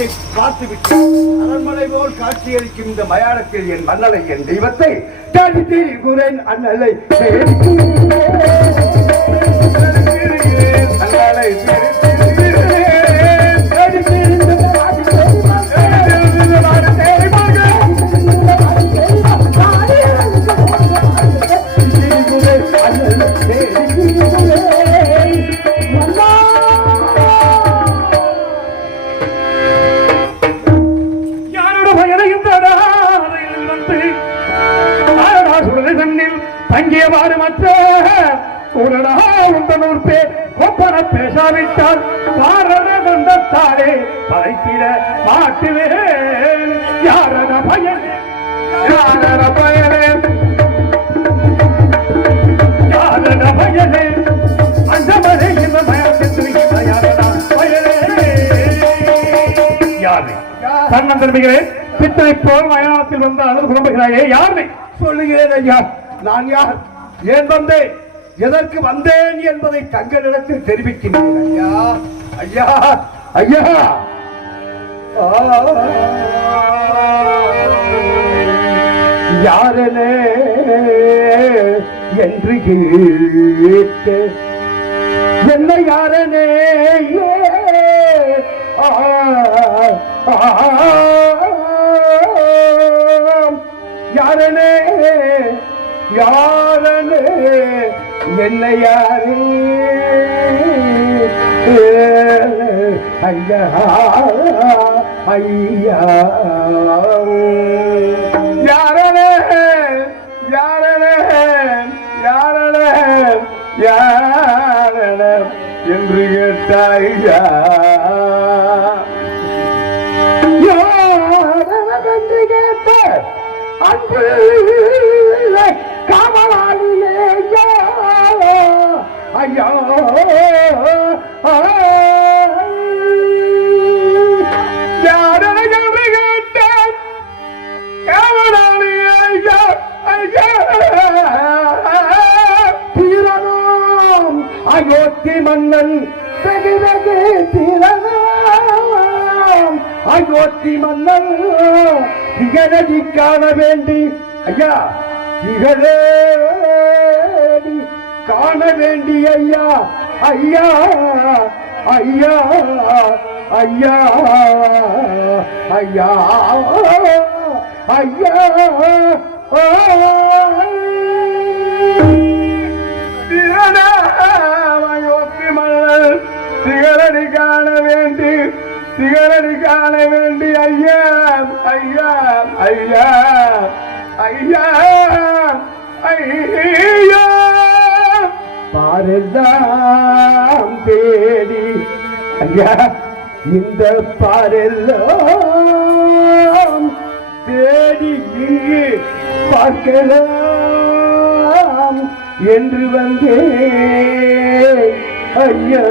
மயானத்தை பார்த்துவிட்டு அரண்மனை போல் காட்சியளிக்கும் இந்த மயானத்தில் என் மன்னலை என் தெய்வத்தை தடுத்து குரன் அண்ணலை அண்ணலை தன்னில் தங்கியவாறு மற்ற உந்தனூர் பேர் ஒப்பன பேசாவிட்டால் பாரத கண்டத்தாரே படைத்திட மாட்டுவேன். யாரட பயன்? யாரட பயனே? யாரட பயனே? அஞ்சமனே இந்த பயத்தில் யாரடா பயனே? யாரு தன்னம் திரும்புகிறேன். பித்தனை போல் மயானத்தில் வந்து அழுது குழம்புகிறாயே யார் சொல்லுகிறேன் ஐயா. நான் யார்? ஏன் வந்தேன்? எதற்கு வந்தேன் என்பதை தங்களிடத்தில் தெரிவிக்கின்றேன் ஐயா ஐயா ஐயா! யாரனே என்று கேட்டு என்ன யாரனே யாரனே யாரனே? என்னை யாரே? ஐயா ஐயா. யாரனே? யாரனே? யாரனே? யாரன? என்று கேட்டாயா யாரன என்று கேட்ட அன்பு அயோத்தி மன்னன் வெகு வெகு தீரனாம் அயோத்தி மன்னன் திகழடி காண வேண்டி ஐயா திகழே காண வேண்டி ஐயா ஐயா ஐயா ஐயா ஐயா ஐயா சிகரடி காண வேண்டி சிகரடி காண வேண்டி ஐயா ஐயா ஐயா ஐயா ஐயா. பாரெல்லாம் தேடி. ஐயா இந்த பாரெல்லாம் தேடி இங்கு பார்க்கலாம் என்று வந்தே ஐயா.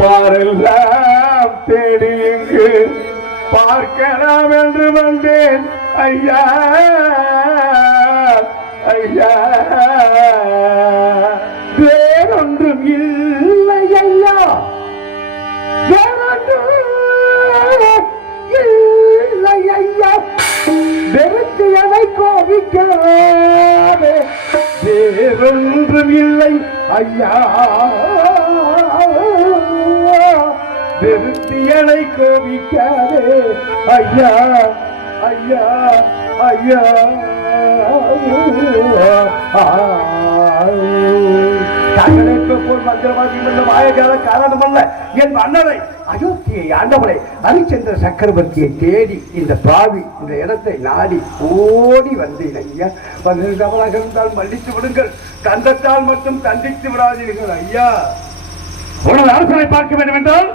பாரெல்லாம் தேடி இங்கு பார்க்கலாம் என்று வந்தேன். ஐயா ஐயா. வேறொன்றும் இல்லை ஐயா. வேறொன்றும் இல்லை ஐயா. வெறுத்தியதை கோபிக்காதே. வேறொன்றும் இல்லை ஐயா. வெறுத்து எதை கோபிக்காதே ஐயா. ஐயா ஐயா தங்களுக்கு போல் காரணம் அல்ல. என் மன்னரை அயோத்தியை ஆண்டவரை ஹரிச்சந்திர சக்கரவர்த்தியை தேடி இந்த பாவி இந்த இடத்தை நாடி ஓடி வந்தேன் ஐயா. வந்து இருந்தால் மன்னித்து விடுங்கள். தந்தத்தால் மட்டும் தண்டித்து விடாதீர்கள் ஐயா. உனது அரசனை பார்க்க வேண்டும் என்றால்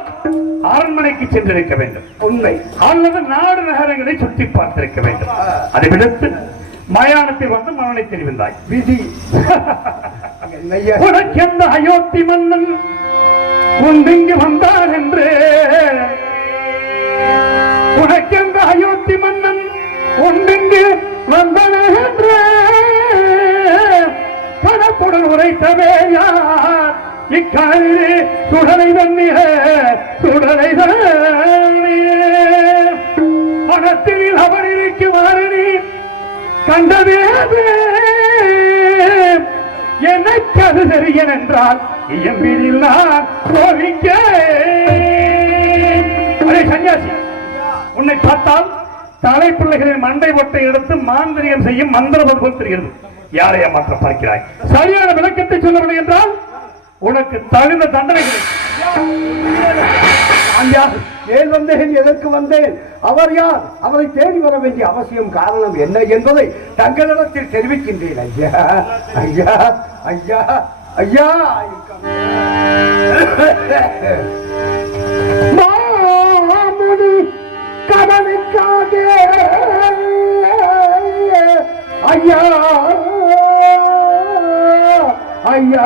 அரண்மனைக்கு சென்றிருக்க வேண்டும். உண்மை. அல்லது நாடு நகரங்களை சுற்றி பார்த்திருக்க வேண்டும். அதை விடுத்து மயானத்தில் வந்து மன்னனை தெரிவித்தாய் விதி. உனக்கு எந்த அயோத்தி மன்னன் உண்டிங்கு வந்தான் என்று? உனக்கு எந்த அயோத்தி மன்னன் உண்டிங்கு வந்தான் என்று? பணத்துடன் உரைத்தவே யார்? இக்காலிலே சுடலை தண்ணிய சுடலை பணத்தில் அவர் இருக்குமாறு நீ கண்டதே என்னை கது தெரியன் என்றால் கோவிக்க அடே சன்னியாசி உன்னை பார்த்தால் தலை பிள்ளைகளின் மண்டை ஒட்டை எடுத்து மாந்திரியம் செய்யும் மந்திரவது தெரிகிறது. யாரை ஏமாற்ற பார்க்கிறாய்? சரியான விளக்கத்தை சொல்லவில்லை என்றால் உனக்கு தகுந்த தண்டனை ஏன் வந்தேன் எதற்கு வந்தேன்? அவர் யார்? அவரை தேடி வர வேண்டிய அவசியம் காரணம் என்ன என்பதை தங்களிடத்தில் தெரிவிக்கின்றேன். ஐயா ஐயா ஐயா ஐயா மாமுனி ஐயா ஐயா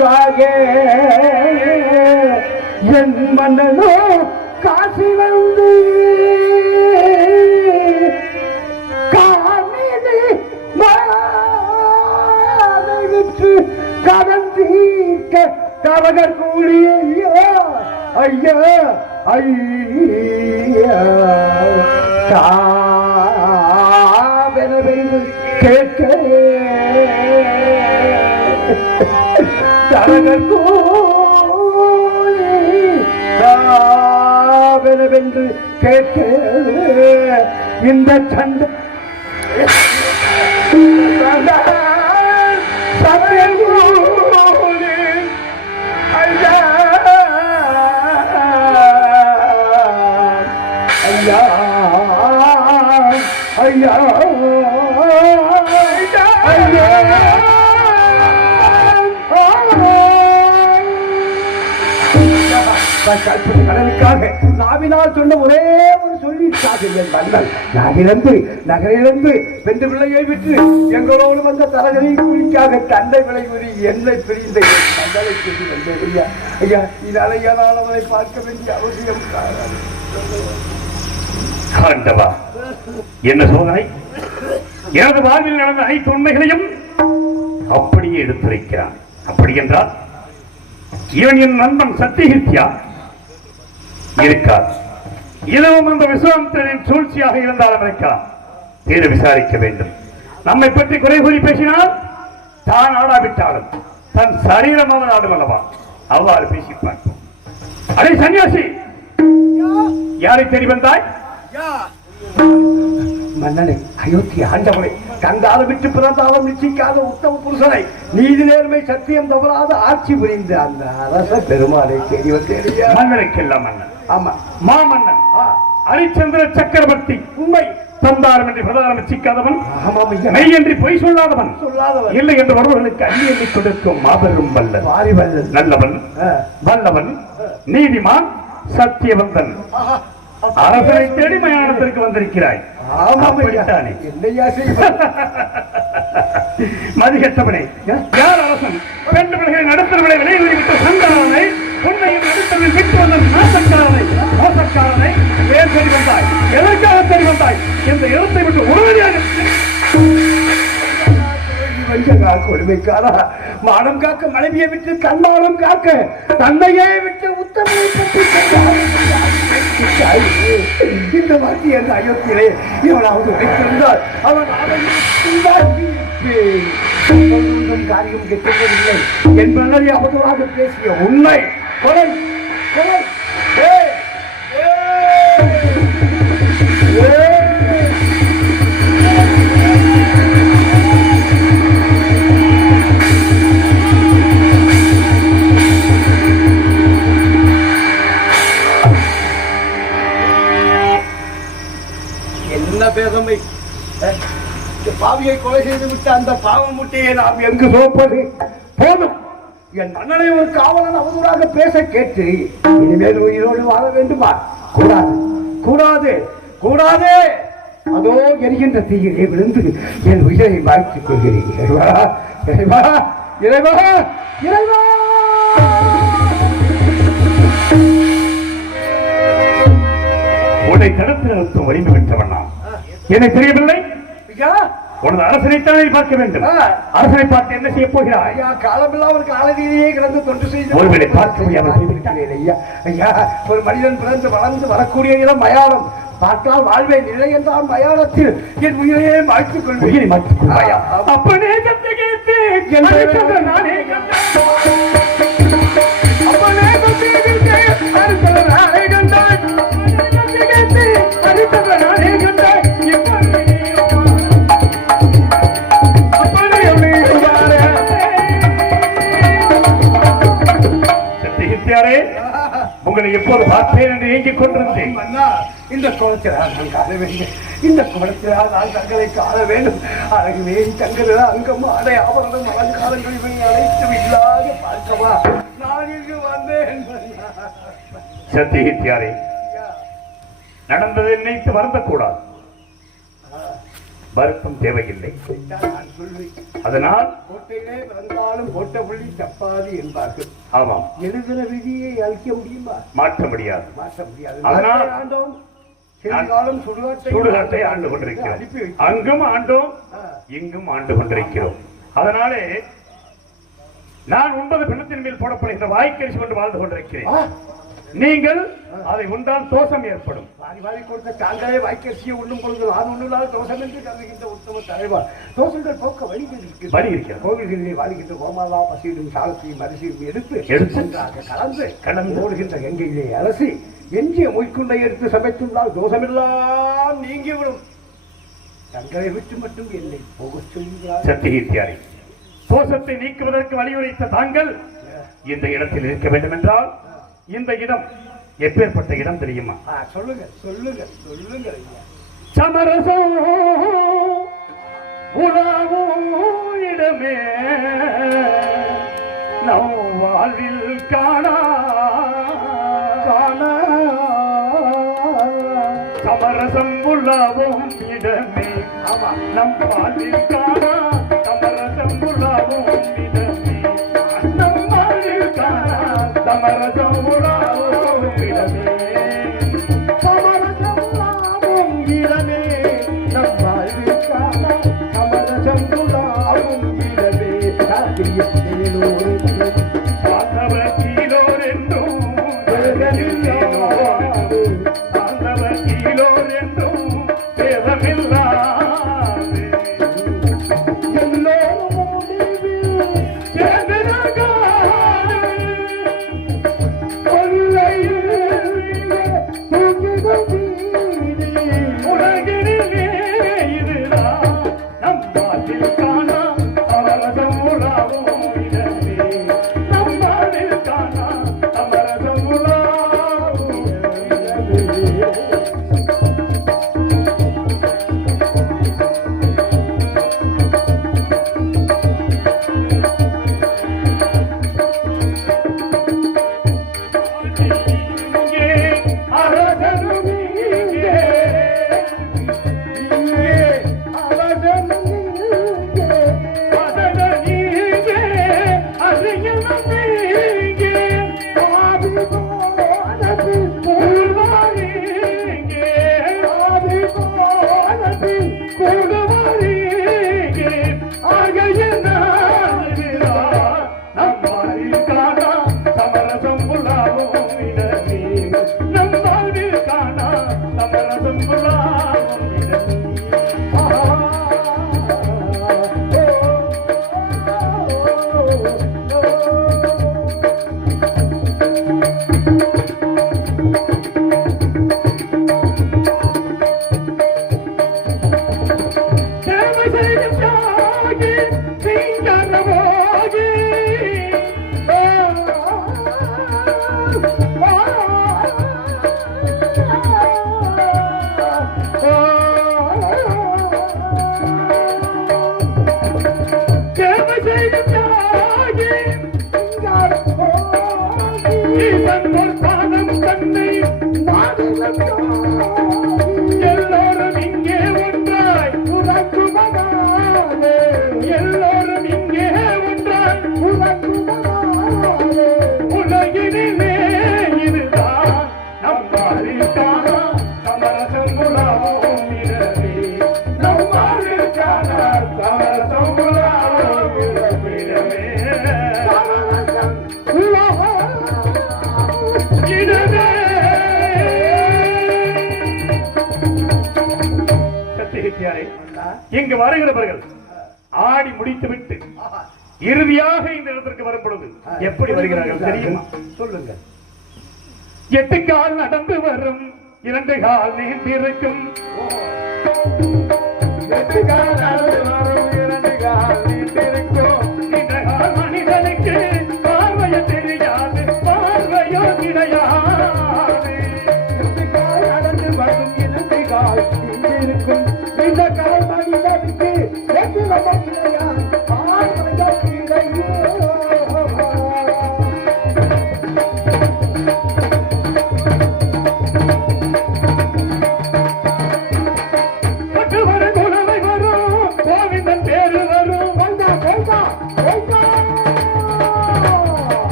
கடனுக்காக என் மன்னனோ காசி வந்து காமினி மாலை கடன் தீர்க்க கவகர் கூடிய ஐயா ஐயா ஐயா. கவகர் கேட்டு. இந்த சண்டை நாவினால் சொன்ன ஒரே ஒரு சொல்லி என் மன்னன் நகரிலிருந்து நகரிலிருந்து பெண்டு பிள்ளையை விட்டு எங்களோடு வந்த தரகரை குறிக்காக தந்தை விலை உரி என்னை பிரிந்த என் சொல்லி வந்தேன் ஐயா. ஐயா இதனால் ஐயா நான் அவனை பார்க்க வேண்டிய அவசியம் ஆண்டவா என்ன சோதனை? எனது வாழ்வில் நடந்த அனைத்து உண்மைகளையும் அப்படியே எடுத்துரைக்கிறான். அப்படி என்றால் இவன் என் நண்பன் சத்தியகித்யா இருக்காது. இதுவும் அந்த விசுவாமித்திரனின் சூழ்ச்சியாக இருந்தாலும் இருக்கலாம் தீர விசாரிக்க வேண்டும். நம்மை பற்றி குறை கூறி பேசினால் தான் ஆடாவிட்டாலும் தன் சரீரம் அவன் ஆடும் அல்லவா? அவ்வாறு பேசி பார்ப்போம். அடே சன்னியாசி! யாரை தேடி வந்தாய்? மன்னனை அயோத்தி ஆண்டவனை கங்காலம் விட்டு பிறந்தாலும் நிச்சயிக்காத உத்தம புருஷனை நீதி நேர்மை சத்தியம் தவறாத ஆட்சி புரிந்த அந்த அரச பெருமாளை தேடி வந்தேன் ஐயா. மன்னனுக்கெல்லாம் மன்னன். ஆமா. மாமன்னன். ஆ, ஹரிச்சந்திர சக்கரவர்த்தி உண்மை. தந்தாரம் என்று ஆமாம் ஐயா மெய் என்று பொய் சொல்லாதவன். சொல்லாதவன். இல்லை என்று ஒருவர்களுக்கு அள்ளி எண்ணி கொடுக்கும் மாபெரும் பாரிவல்லன் நல்லவன். வல்லவன். நீதிமான். சத்தியவந்தன். அரசனை தேடி மயானத்திற்கு வந்திருக்கிறாய்? மதிகட்டவனே. யார் அரசன்? பெண்டு பிள்ளைகளை விளைவித்த சந்தானனை உன்னையும் விட்டு வந்த நாசக்காரனை மோசக்காரனை ஏன் தேடி வந்தாய். எதற்காக தேடி வந்தாய். இந்த இடத்தை விட்டு உடனடியாக வஞ்சகா கொடுமைக்காரா? மானம் காக்க மனைவியை விட்டு கண்ணாலும் காக்க தந்தையை விட்டு உத்தமையை பற்றி இந்த வார்த்தை அந்த அயோத்தியிலே எவனாவது வைத்திருந்தால் அவன் அவன் காரியம் கெட்டதில்லை. என் அவதூறாக பேசிய உண்மை கொலை பேதமை? பாவியை கொலை செய்து விட்டு அந்த பாவம் முட்டையை நாம் எங்கு சோப்பது போதும். என் மன்னனை ஒரு காவலன் அவதூறாக பேச கேட்டு இனிமேல் உயிரோடு வாழ வேண்டுமா? கூடாது. கூடாது. கூடாது. அதோ எரிகின்ற தீயிலே விழுந்து என் உயிரை வாய்த்துக் கொள்கிறேன் இறைவா இறைவா இறைவா இறைவா! உன்னை தடுத்து நிறுத்தும் வலிமை பெற்றவன் நான். எனக்கு தெரியவில்லை ஐயா! உனது அரசனைத்தானே பார்க்க வேண்டும். அரசனை பார்த்து என்ன செய்ய போகிறாய்? ஐயா காலமெல்லாம் ஒரு காலடியிலேயே கிடந்து தொண்டு செய்து ஒருவேளை பார்க்க முடியாமல் ஐயா. ஐயா ஒரு மனிதன் பிறந்து வளர்ந்து வரக்கூடிய இடம் மயானம். பார்த்தால் வாழ்வே நிலை என்றால் மயானத்தில் என் உயிரையே கொள்வேன். மாற்றிக் ஆ. அப்பனே சத்த இந்த குளத்தினால் நான் காண வேண்டும். இந்த குளத்தினால் நான் தங்களை காண வேண்டும். அழகுவே தங்கள் அங்கம் ஆடை ஆபரணம் அலங்காரங்கள் இவை அனைத்தும் இல்லாத பார்க்கவா? நான் இங்கு வந்தேன். ஐயா, நடந்ததை நினைத்து வருந்தக்கூடாது. வருத்தம் தேவையில்லை. அதனால் கோட்டையிலே பிறந்தாலும் கோட்டை புள்ளி தப்பாது என்பார்கள். ஆமாம். எழுதுன விதியை அழிக்க முடியுமா? மாற்ற முடியாது. மாற்ற முடியாது. அதனால் ஆண்டோம் சுடுகாட்டை ஆண்டு கொண்டிருக்கிறோம். அங்கும் ஆண்டோம். இங்கும் ஆண்டு கொண்டிருக்கிறோம் அதனாலே நான் ஒன்பது பிணத்தின் மேல் போடப்படுகின்ற வாய்க்கரிசி கொண்டு வாழ்ந்து கொண்டிருக்கிறேன் நீங்கள் அதை உண்டால் தோஷம் ஏற்படும் வாரி கொடுத்த தாங்களே வாய்க்கரிசியை உண்ணும் பொழுது நான் உண்ணுலாத தோஷம் என்று கருதுகின்ற உத்தம தலைவா தோஷங்கள் போக்க இருக்கிறது. வழி இருக்கிறது. கோவில்களில் வாழ்கின்ற கோமாலா பசியிடும் சாலத்தையும் அரிசியும் எடுத்து எடுத்து கலந்து கலந்து ஓடுகின்ற கங்கையிலே அலசி எஞ்சிய மொய்க்குண்டை எடுத்து சமைத்துள்ளால் தோஷமெல்லாம் நீங்கிவிடும். தங்களை விட்டு மட்டும் என்னை போகச் சொல்கிறார் சத்தியத்தியாரி தோஷத்தை நீக்குவதற்கு வலியுரைத்த தாங்கள் இந்த இடத்தில் இருக்க வேண்டும் என்றால் இந்த இடம் எப்பேற்பட்ட இடம் தெரியுமா? சொல்லுங்க சொல்லுங்க சொல்லுங்க சமரசம் உலாவும் இடமே. நம் வாழ்வில் காணா உலாவும் இடமே. நம் பாதிக்கான Thank you. இங்கு வருகிறவர்கள் ஆடி முடித்துவிட்டு இறுதியாக இந்த இடத்திற்கு வரப்படுது எப்படி வருகிறார்கள் தெரியுமா? சொல்லுங்க. எட்டு கால் நடந்து வரும் இரண்டு கால் நீந்திருக்கும். எட்டு கால் நடந்து வரும்.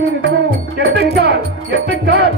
Get the car! Get the car!